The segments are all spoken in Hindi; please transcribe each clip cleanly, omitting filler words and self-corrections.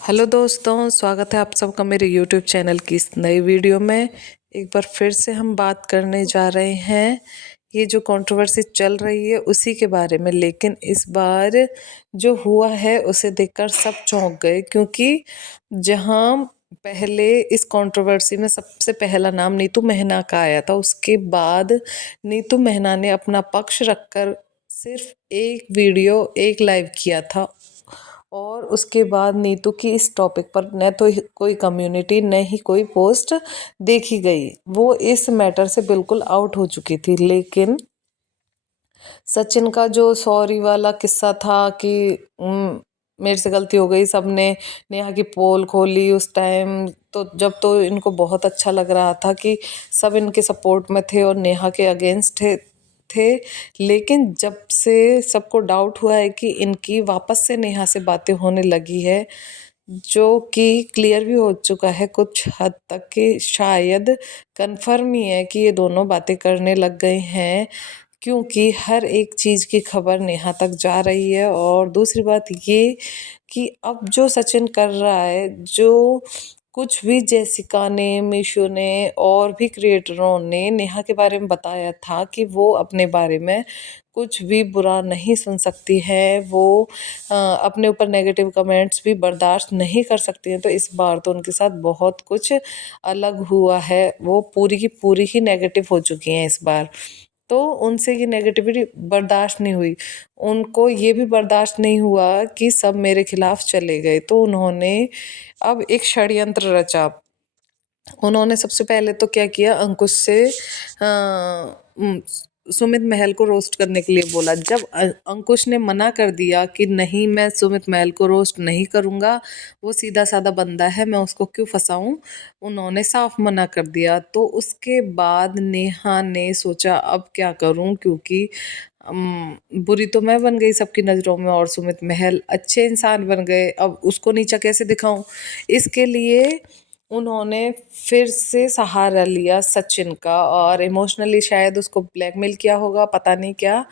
हेलो दोस्तों, स्वागत है आप सबका मेरे यूट्यूब चैनल की इस नई वीडियो में। एक बार फिर से हम बात करने जा रहे हैं। ये जो कंट्रोवर्सी चल रही है उसी के बारे में, लेकिन इस बार जो हुआ है उसे देखकर सब चौंक गए, क्योंकि जहां पहले इस कंट्रोवर्सी में सबसे पहला नाम नीतू मेहना का आया था, उसके बाद नीतू मेहना ने अपना पक्ष रखकर सिर्फ एक वीडियो, एक लाइव किया था। और उसके बाद नीतू की इस टॉपिक पर न तो कोई कम्युनिटी न ही कोई पोस्ट देखी गई। वो इस मैटर से बिल्कुल आउट हो चुकी थी। लेकिन सचिन का जो सॉरी वाला किस्सा था कि मेरे से गलती हो गई, सबने नेहा की पोल खोली उस टाइम, तो जब तो इनको बहुत अच्छा लग रहा था कि सब इनके सपोर्ट में थे और नेहा के अगेंस्ट थे। लेकिन जब से सबको डाउट हुआ है कि इनकी वापस से नेहा से बातें होने लगी है, जो कि क्लियर भी हो चुका है कुछ हद तक कि शायद कन्फर्म ही है कि ये दोनों बातें करने लग गए हैं, क्योंकि हर एक चीज़ की खबर नेहा तक जा रही है। और दूसरी बात ये कि अब जो सचिन कर रहा है, जो कुछ भी जेसिका ने, मीशो ने और भी क्रिएटरों ने नेहा के बारे में बताया था कि वो अपने बारे में कुछ भी बुरा नहीं सुन सकती है, वो अपने ऊपर नेगेटिव कमेंट्स भी बर्दाश्त नहीं कर सकती हैं, तो इस बार तो उनके साथ बहुत कुछ अलग हुआ है। वो पूरी की पूरी ही नेगेटिव हो चुकी हैं इस बार। तो उनसे ये नेगेटिविटी बर्दाश्त नहीं हुई। उनको ये भी बर्दाश्त नहीं हुआ कि सब मेरे खिलाफ चले गए, तो उन्होंने अब एक षड्यंत्र रचा। उन्होंने सबसे पहले तो क्या किया, अंकुश से सुमित महल को रोस्ट करने के लिए बोला। जब अंकुश ने मना कर दिया कि नहीं, मैं सुमित महल को रोस्ट नहीं करूँगा, वो सीधा साधा बंदा है, मैं उसको क्यों फंसाऊँ, उन्होंने साफ मना कर दिया। तो उसके बाद नेहा ने सोचा अब क्या करूँ, क्योंकि बुरी तो मैं बन गई सबकी नज़रों में और सुमित महल अच्छे इंसान बन गए, अब उसको नीचा कैसे दिखाऊं। इसके लिए उन्होंने फिर से सहारा लिया सचिन का, और इमोशनली शायद उसको ब्लैकमेल किया होगा, पता नहीं क्या।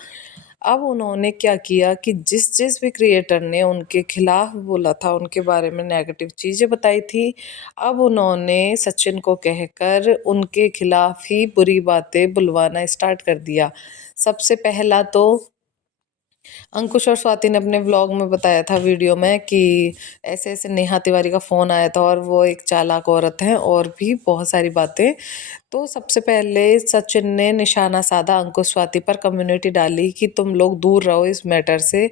अब उन्होंने क्या किया कि जिस जिस भी क्रिएटर ने उनके खिलाफ बोला था, उनके बारे में नेगेटिव चीज़ें बताई थी, अब उन्होंने सचिन को कहकर उनके खिलाफ ही बुरी बातें बुलवाना स्टार्ट कर दिया। सबसे पहला तो अंकुश और स्वाति ने अपने व्लॉग में बताया था, वीडियो में, कि ऐसे ऐसे नेहा तिवारी का फ़ोन आया था और वो एक चालाक औरत है, और भी बहुत सारी बातें। तो सबसे पहले सचिन ने निशाना साधा अंकुश स्वाति पर, कम्युनिटी डाली कि तुम लोग दूर रहो इस मैटर से,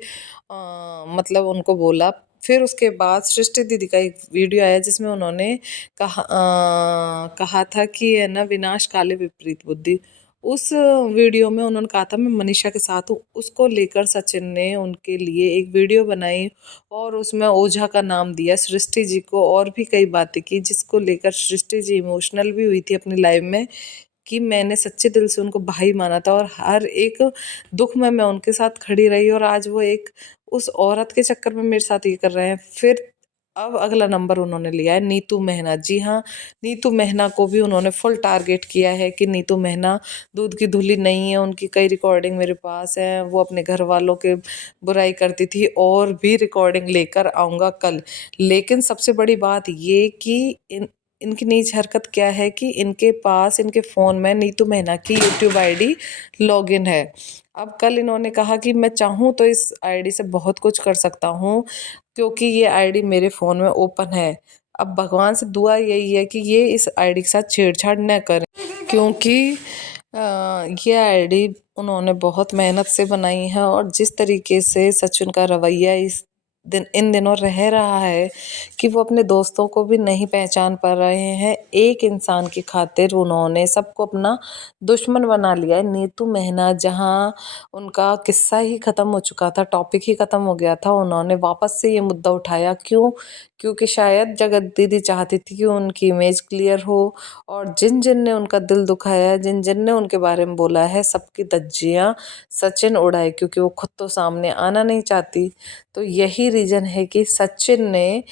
मतलब उनको बोला। फिर उसके बाद सृष्टि दीदी का एक वीडियो आया जिसमें उन्होंने कहा था कि है ना, विनाश काले विपरीत बुद्धि। उस वीडियो में उन्होंने कहा था मैं मनीषा के साथ हूँ, उसको लेकर सचिन ने उनके लिए एक वीडियो बनाई और उसमें ओझा का नाम दिया, सृष्टि जी को, और भी कई बातें की जिसको लेकर सृष्टि जी इमोशनल भी हुई थी अपनी लाइव में, कि मैंने सच्चे दिल से उनको भाई माना था और हर एक दुख में मैं उनके साथ खड़ी रही, और आज वो एक उस औरत के चक्कर में मेरे साथ ये कर रहे हैं। फिर अब अगला नंबर उन्होंने लिया है नीतू मेहना। जी हाँ, नीतू मेहना को भी उन्होंने फुल टारगेट किया है कि नीतू मेहना दूध की धुली नहीं है, उनकी कई रिकॉर्डिंग मेरे पास है, वो अपने घर वालों के बुराई करती थी, और भी रिकॉर्डिंग लेकर आऊँगा कल। लेकिन सबसे बड़ी बात ये कि इनकी नीच हरकत क्या है कि इनके पास, इनके फ़ोन में नीतू मेहना की यूट्यूब आईडी लॉगिन है। अब कल इन्होंने कहा कि मैं चाहूँ तो इस आईडी से बहुत कुछ कर सकता हूँ, क्योंकि ये आईडी मेरे फ़ोन में ओपन है। अब भगवान से दुआ यही है कि ये इस आईडी के साथ छेड़छाड़ न करें, क्योंकि ये आईडी उन्होंने बहुत मेहनत से बनाई है, और जिस तरीके से सचिन का रवैया इन दिनों रह रहा है कि वो अपने दोस्तों को भी नहीं पहचान पा रहे हैं। एक इंसान की खातिर उन्होंने सबको अपना दुश्मन बना लिया है। नीतू मेहना, जहां उनका किस्सा ही ख़त्म हो चुका था, टॉपिक ही ख़त्म हो गया था, उन्होंने वापस से ये मुद्दा उठाया। क्यों? क्योंकि शायद जगत दीदी चाहती थी कि उनकी इमेज क्लियर हो, और जिन जिन ने उनका दिल दुखाया है, जिन जिन ने उनके बारे में बोला है, सबकी धज्जियाँ सचिन उड़ाए, क्योंकि वो खुद तो सामने आना नहीं चाहती। तो यही रीज़न है कि सचिन ने,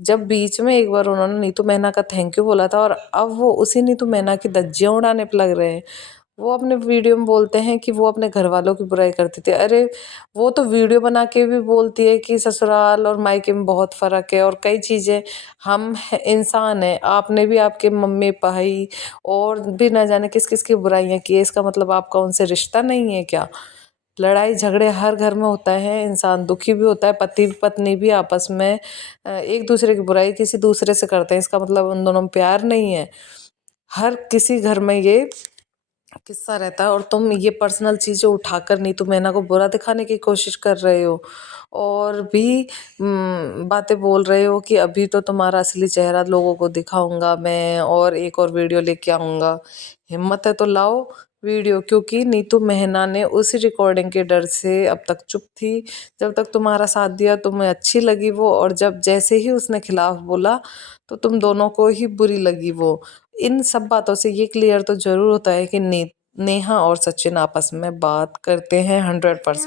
जब बीच में एक बार उन्होंने नीतू मेहना का थैंक यू बोला था, और अब वो उसी नीतू मेहना की धज्जियाँ उड़ाने पे लग रहे हैं। वो अपने वीडियो में बोलते हैं कि वो अपने घर वालों की बुराई करती थी। अरे वो तो वीडियो बना के भी बोलती है कि ससुराल और मायके में बहुत फ़र्क है और कई चीज़ें। हम इंसान हैं, आपने भी आपके मम्मी भाई और भी न जाने किस किस की बुराइयां की है, इसका मतलब आपका उनसे रिश्ता नहीं है क्या? लड़ाई झगड़े हर घर में होता है, इंसान दुखी भी होता है, पति पत्नी भी आपस में एक दूसरे की बुराई किसी दूसरे से करते हैं, इसका मतलब उन दोनों में प्यार नहीं है। हर किसी घर में ये किस्सा रहता है और तुम ये पर्सनल चीज़ें उठाकर नीतू मैना को बुरा दिखाने की कोशिश कर रहे हो और भी बातें बोल रहे हो कि अभी तो तुम्हारा असली चेहरा लोगों को दिखाऊंगा मैं और एक और वीडियो लेके आऊंगा। हिम्मत है तो लाओ वीडियो, क्योंकि नीतू मेहना ने उसी रिकॉर्डिंग के डर से अब तक चुप थी। जब तक तुम्हारा साथ दिया तुम्हें अच्छी लगी वो, और जब जैसे ही उसने खिलाफ बोला तो तुम दोनों को ही बुरी लगी वो। इन सब बातों से ये क्लियर तो जरूर होता है कि नेहा और सचिन आपस में बात करते हैं 100%।